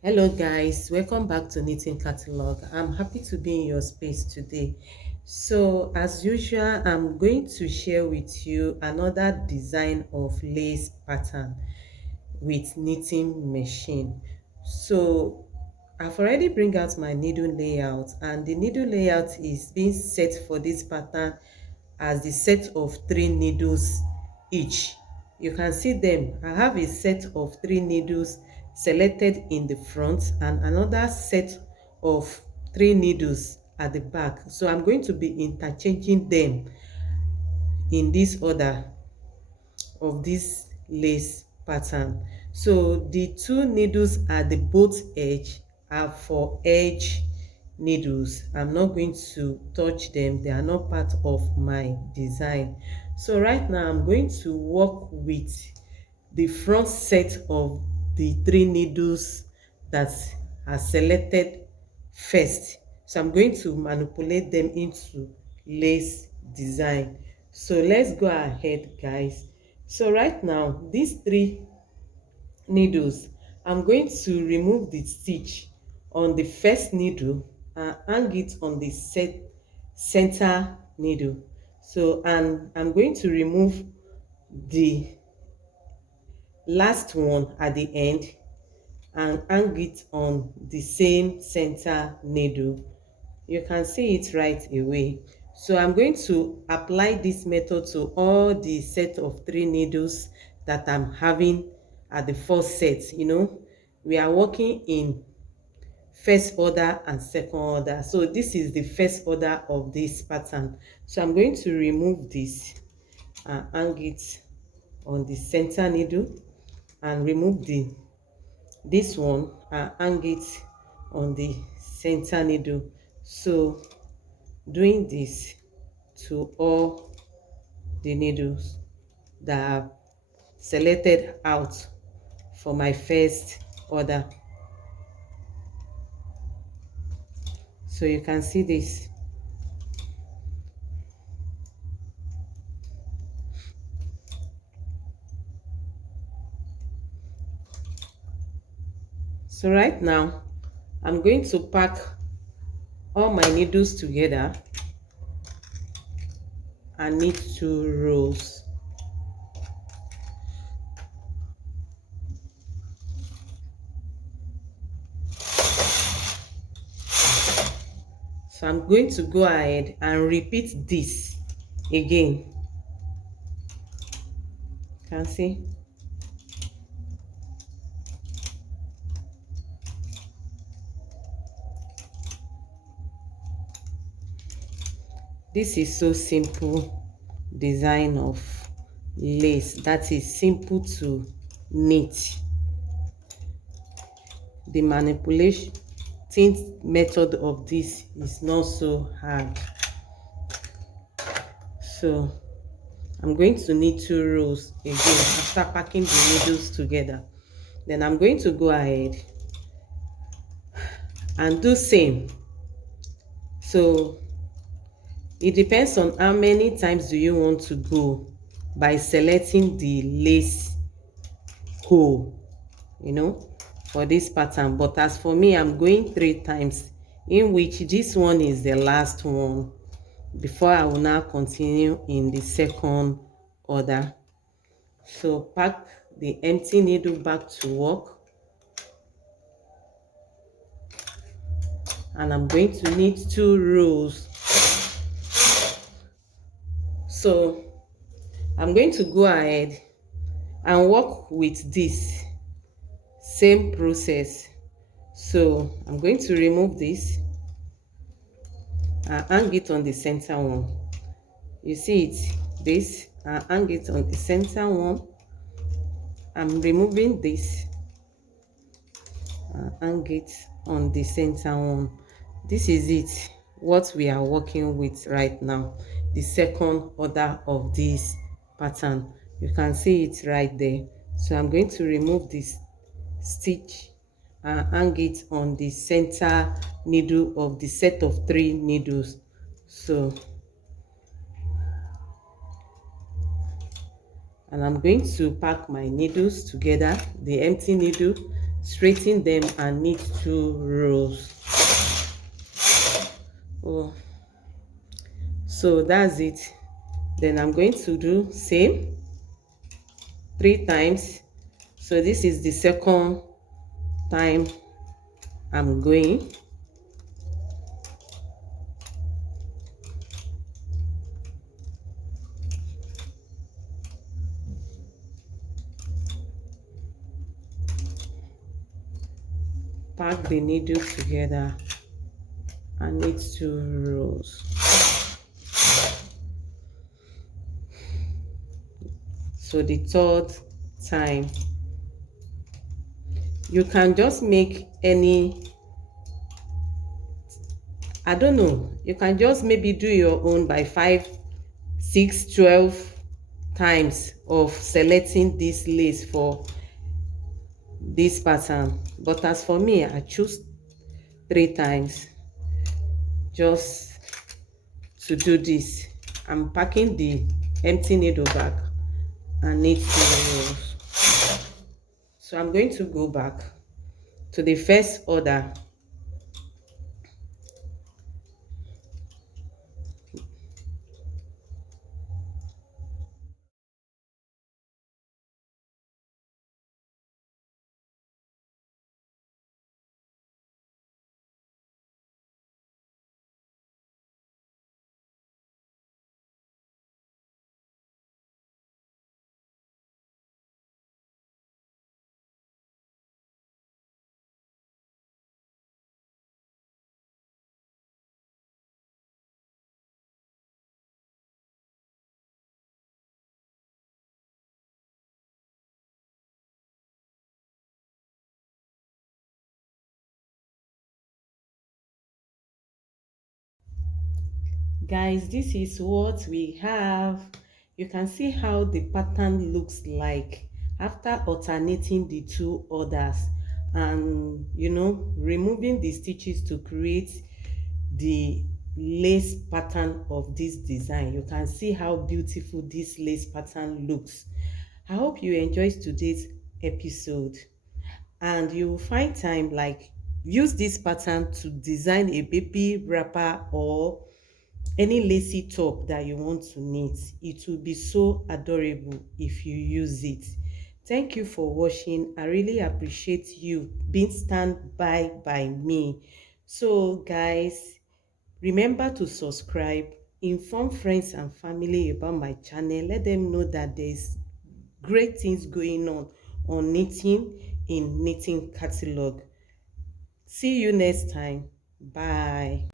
Hello guys, welcome back to Knitting Catalog. I'm happy to be in your space today. So as usual, I'm going to share with you another design of lace pattern with knitting machine. So I've already bring out my needle layout, and the needle layout is being set for this pattern as the set of 3 needles each. You can see them. I have a set of 3 needles selected in the front and another set of 3 needles at the back. So I'm going to be interchanging them in this order of this lace pattern. So the 2 needles at the both edge are for edge needles. I'm not going to touch them, they are not part of my design. So right now I'm going to work with the front set of the 3 needles that are selected first. So I'm going to manipulate them into lace design. So let's go ahead guys. So right now these 3 needles, I'm going to remove the stitch on the first needle and hang it on the center needle. So and I'm going to remove the last one at the end and hang it on the same center needle. You can see it right away. So I'm going to apply this method to all the set of 3 needles that I'm having at the first set. We are working in first order and second order. So this is the first order of this pattern. So I'm going to remove this and hang it on the center needle, and remove this one and hang it on the center needle. So doing this to all the needles that are selected out for my first order. So you can see this. So right now I'm going to pack all my needles together and knit 2 rows. So I'm going to go ahead and repeat this again. You can see. This is so simple design of lace that is simple to knit. The manipulation method of this is not so hard. So I'm going to knit 2 rows again after packing the needles together. Then I'm going to go ahead and do same. So it depends on how many times do you want to go by selecting the lace hole, for this pattern. But as for me, I'm going 3 times, in which this one is the last one before I will now continue in the second order. So pack the empty needle back to work, and I'm going to knit 2 rows. So I'm going to go ahead and work with this same process. So I'm going to remove this and hang it on the center one. You see it, this, and hang it on the center one. I'm removing this and hang it on the center one. This is it, what we are working with right now, the second order of this pattern. You can see it right there. So I'm going to remove this stitch and hang it on the center needle of the set of 3 needles. So and I'm going to pack my needles together, the empty needle straighten them and knit 2 rows. Oh, so that's it. Then I'm going to do same 3 times. So this is the second time I'm going. Pack the needle together and knit 2 rows. So the third time, you can just make any, I don't know, you can just maybe do your own by 5, 6, 12 times of selecting this lace for this pattern. But as for me, I choose 3 times just to do this. I'm packing the empty needle back and knit 2 rows. So I'm going to go back to the first order. Guys, this is what we have. You can see how the pattern looks like after alternating the 2 orders and removing the stitches to create the lace pattern of this design. You can see how beautiful this lace pattern looks. I hope you enjoyed today's episode and you will find time, like, use this pattern to design a baby wrapper or any lacy top that you want to knit. It will be so adorable if you use it. Thank you for watching. I really appreciate you being stand by me. So guys, remember to subscribe, inform friends and family about my channel, let them know that there's great things going on knitting in Knitting Catalog. See you next time. Bye.